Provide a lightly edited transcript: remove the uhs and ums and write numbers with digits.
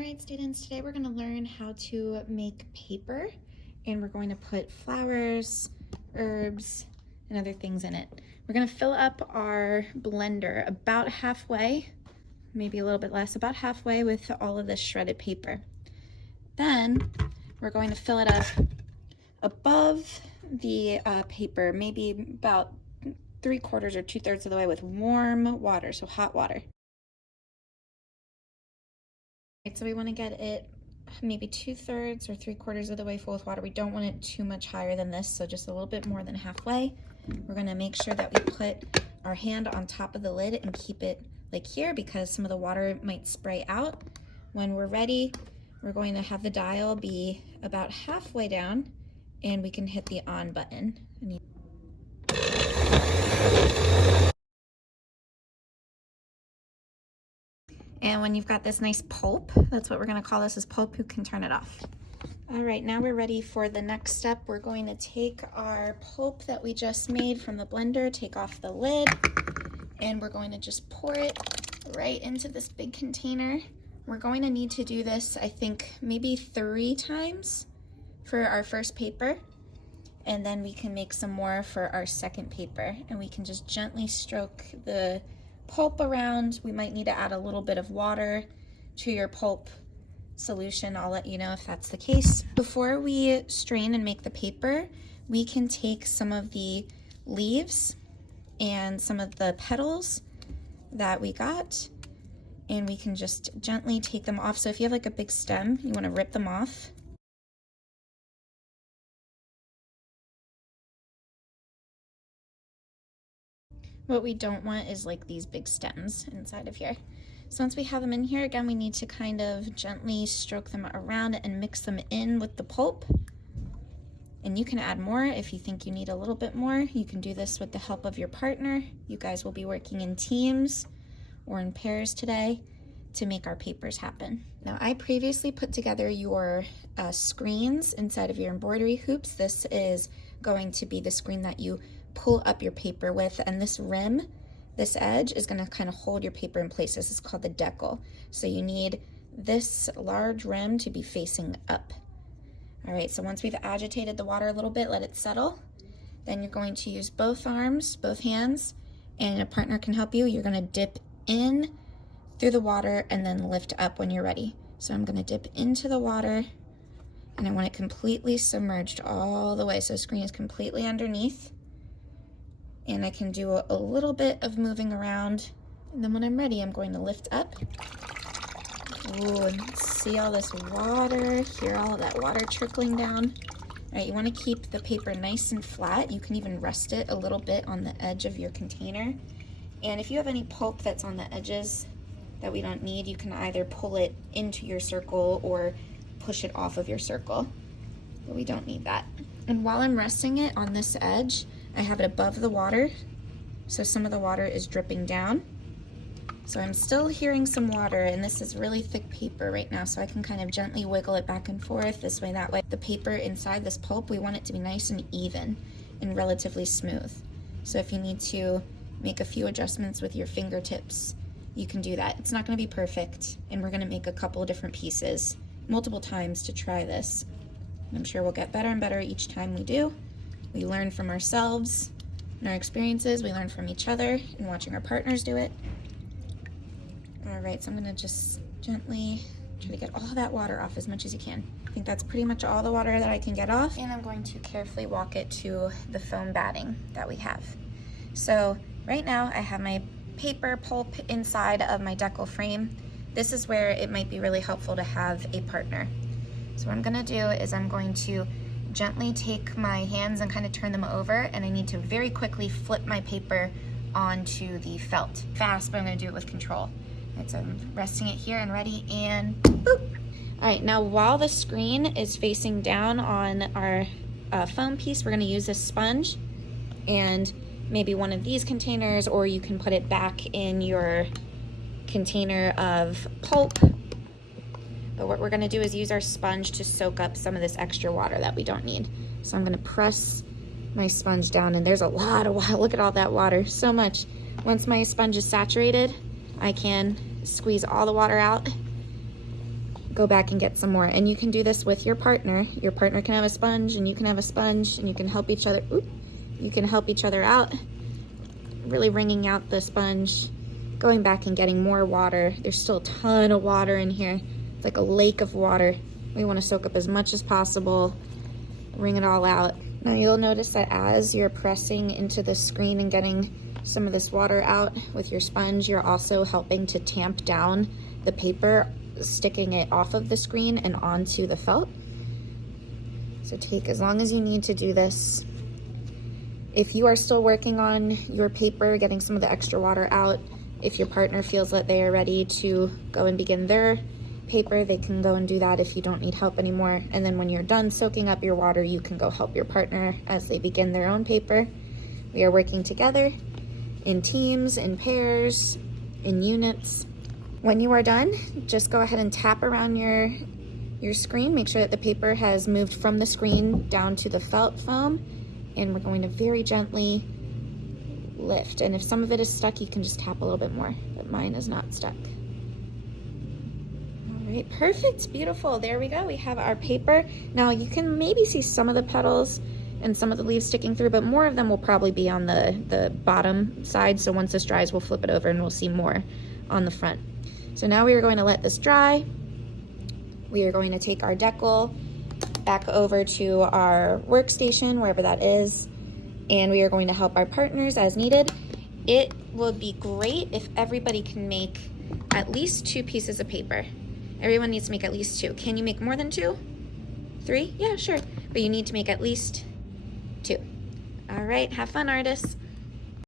right, students, today we're going to learn how to make paper, and we're going to put flowers, herbs, and other things in it. We're going to fill up our blender about halfway, maybe a little bit less, about halfway with all of this shredded paper. Then we're going to fill it up above the paper, maybe about 3/4 or 2/3 of the way with warm water, so hot water. So we want to get it maybe 2/3 or 3/4 of the way full with water. We don't want it too much higher than this, so just a little bit more than halfway. We're going to make sure that we put our hand on top of the lid and keep it like here because some of the water might spray out. When we're ready, we're going to have the dial be about halfway down and we can hit the on button. And when you've got this nice pulp, that's what we're going to call this, is pulp, you can turn it off. All right, now we're ready for the next step. We're going to take our pulp that we just made from the blender, take off the lid, and we're going to just pour it right into this big container. We're going to need to do this, I think, maybe 3 times for our first paper, and then we can make some more for our second paper, and we can just gently stroke the pulp around. We might need to add a little bit of water to your pulp solution. I'll let you know if that's the case. Before we strain and make the paper, we can take some of the leaves and some of the petals that we got, and we can just gently take them off. So if you have like a big stem, you want to rip them off. What we don't want is like these big stems inside of here. So once we have them in here, again, we need to kind of gently stroke them around and mix them in with the pulp. And you can add more if you think you need a little bit more. You can do this with the help of your partner. You guys will be working in teams or in pairs today to make our papers happen. Now, I previously put together your screens inside of your embroidery hoops. This is going to be the screen that you pull up your paper with, and this rim, this edge, is going to kind of hold your paper in place. This is called the decal. So you need this large rim to be facing up. All right, so once we've agitated the water a little bit, let it settle. Then you're going to use both arms, both hands, and a partner can help you. You're going to dip in through the water and then lift up when you're ready. So I'm going to dip into the water, and I want it completely submerged all the way. So the screen is completely underneath. And I can do a little bit of moving around. And then when I'm ready, I'm going to lift up. Ooh, and see all this water, hear all of that water trickling down. All right, you want to keep the paper nice and flat. You can even rest it a little bit on the edge of your container. And if you have any pulp that's on the edges that we don't need, you can either pull it into your circle or push it off of your circle. But we don't need that. And while I'm resting it on this edge, I have it above the water, so some of the water is dripping down. So I'm still hearing some water, and this is really thick paper right now, so I can kind of gently wiggle it back and forth this way, that way. The paper inside this pulp, we want it to be nice and even and relatively smooth. So if you need to make a few adjustments with your fingertips, you can do that. It's not going to be perfect, and we're going to make a couple of different pieces multiple times to try this. And I'm sure we'll get better and better each time we do. We learn from ourselves and our experiences. We learn from each other and watching our partners do it. All right, so I'm gonna just gently try to get all that water off as much as you can. I think that's pretty much all the water that I can get off. And I'm going to carefully walk it to the foam batting that we have. So right now I have my paper pulp inside of my decal frame. This is where it might be really helpful to have a partner. So what I'm gonna do is I'm going to gently take my hands and kind of turn them over, and I need to very quickly flip my paper onto the felt. Fast, but I'm going to do it with control. All right, so I'm resting it here and ready, and boop. All right, now while the screen is facing down on our foam piece, we're going to use this sponge and maybe one of these containers, or you can put it back in your container of pulp. But what we're gonna do is use our sponge to soak up some of this extra water that we don't need. So I'm gonna press my sponge down, and there's a lot of water. Look at all that water, so much. Once my sponge is saturated, I can squeeze all the water out, go back and get some more. And you can do this with your partner. Your partner can have a sponge and you can have a sponge, and you can help each other. You can help each other out, really wringing out the sponge, going back and getting more water. There's still a ton of water in here. It's like a lake of water. We want to soak up as much as possible, wring it all out. Now you'll notice that as you're pressing into the screen and getting some of this water out with your sponge, you're also helping to tamp down the paper, sticking it off of the screen and onto the felt. So take as long as you need to do this. If you are still working on your paper, getting some of the extra water out, if your partner feels that they are ready to go and begin their paper, they can go and do that if you don't need help anymore. And then when you're done soaking up your water, you can go help your partner as they begin their own paper. We are working together in teams, in pairs, in units. When you are done, just go ahead and tap around your screen. Make sure that the paper has moved from the screen down to the felt foam, and we're going to very gently lift. And if some of it is stuck, you can just tap a little bit more, but mine is not stuck. All right, perfect, beautiful. There we go, we have our paper. Now you can maybe see some of the petals and some of the leaves sticking through, but more of them will probably be on the bottom side. So once this dries, we'll flip it over and we'll see more on the front. So now we are going to let this dry. We are going to take our decal back over to our workstation, wherever that is, and we are going to help our partners as needed. It would be great if everybody can make at least 2 pieces of paper. Everyone needs to make at least 2. Can you make more than 2? 3? Yeah, sure. But you need to make at least 2. All right, have fun, artists.